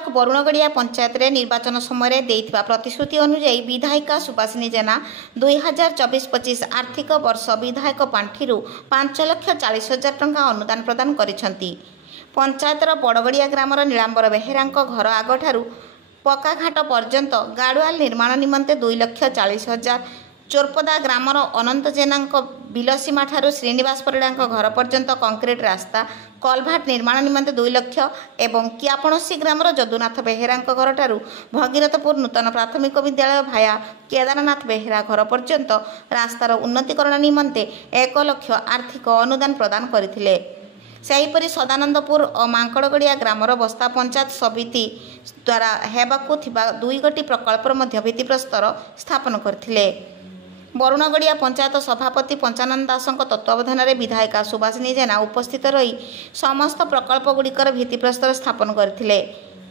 Block बरुणगड़िया panchayat रे निर्वाचन समय देइथिबा प्रतिश्रुति अनुसार विधायिका सुभाषिनी जेना 2024-25 आर्थिक वर्ष विधायक पांठिरु 5,40,000 टंका अनुदान प्रदान करिसंती। पंचायतर बड़गड़िया ग्रामर नीलांबर बेहेरांक घर आगठारु पक्काघाट पर्यंत गाड़ुआल निर्माण निमंते 2,40,000, चोरपदा ग्रामर अनंत जेनांक बिलसीमा ठारू श्रीनिवास परिडांक घर पर्यंत कंक्रीट रास्ता कलभाट निर्माण निमंते 2 लाख एवं कियापणसी ग्रामर जदुनाथ बेहेरांक घर ठारू भगीरथपुर नूतन प्राथमिक विद्यालय भाया केदारनाथ बेहेरा घर पर्यंत रास्तार उन्नतीकरण निमंते 1 लाख आर्थिक अनुदान प्रदान करथिले। सेहीपरि सदानंदपुर और मांकड़गड़िया ग्रामर बस्ता पंचायत समिति द्वारा हेबाकु थिबा 2 गोटी प्रकल्पर मध्य भित्तिप्रस्तर स्थापन करथिले। बरुणगड़िया पंचायत सभापति पंचानंद दासଙ୍କ तत्वावधान विधायिका सुभाषिनी जेना उपस्थित रही समस्त प्रकल्पगुड़िकर भित्तिप्रस्तर स्थापन करथिले।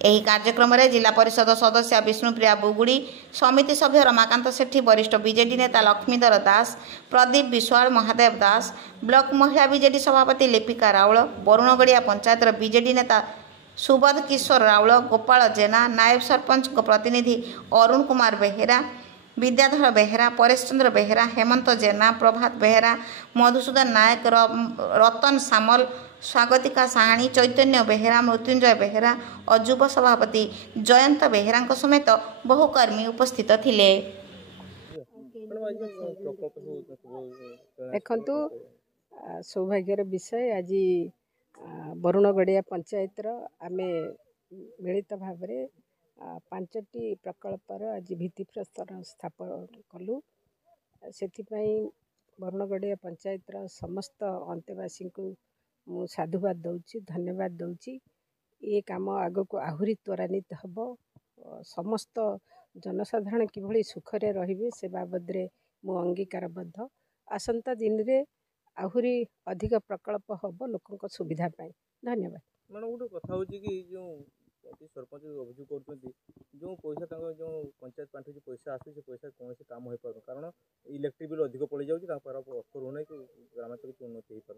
एही कार्यक्रम में जिला परिषद सदस्य विष्णुप्रिया बुगुड़ी, समिति सभ्य रमाकांत सेठी, वरिष्ठ बीजेडी नेता लक्ष्मीधर दास, प्रदीप विश्वाल, महादेव दास, ब्लॉक महिला बीजेडी सभापति लिपिका राउल, बरुणगड़िया पंचायत बीजेडी नेता सुबोध किशोर राउल, गोपाल जेना, नायब सरपंच प्रतिनिधि अरुण कुमार बेहेरा, विद्याधर बेहेरा, परेश चंद्र बेहेरा, हेमंत जेना, प्रभात बेहेरा, मधुसूदन नायक, रतन सामल, स्वागतिका साहाणी, चैतन्य बेहेरा, मृत्युंजय बेहेरा और युव सभापति जयंत बेहेरा समेत बहु कर्मी उपस्थित थिले। देखंतु सौभाग्यर विषय आज बरुणगड़िया पंचायत आमे मिलित भाव 5टी प्रकल्पर आज भित्तिप्रस्तर स्थापन कलु। से बरुणगड़िया पंचायत समस्त अंतेवासी को मु साधुवाद दौची, धन्यवाद दौची। ये काम आग को आहुरी त्वरान्वित हम, समस्त जनसाधारण किभली सुखरे रहिबे से बाबद रे मु अंगीकारबद्ध। आसंता दिन रे आहुरी अधिक प्रकल्प हम लोकों सुविधा पाई। धन्यवाद। मैंने गोटे कथा हो जो सरपंच अभियोग कर जो पैसा जो पंचायत पांठी जो पैसा आसे से पैसा कौन से काम हो पार कारण इलेक्ट्रिक बिल अधिक पड़ जाऊँगी अर्थ रोना कि ग्रामांचल की उन्नति हो पार।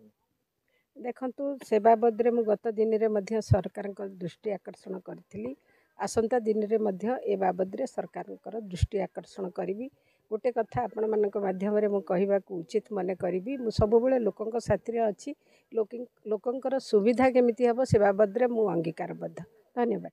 देखंतु से बाबद रे मु गत दिन रे सरकार दृष्टि आकर्षण करी। आसंता दिन रे ए बाबद रे सरकार दृष्टि आकर्षण करी। गोटे कथा आपण मानक माध्यम रे मु कहबा को उचित मने करी। मु सब बेले लोकंक साथी रे अछि। लोकंकर सुविधा केमिति हबो से बाबद रे मु अंगीकारबद्ध। धन्यवाद।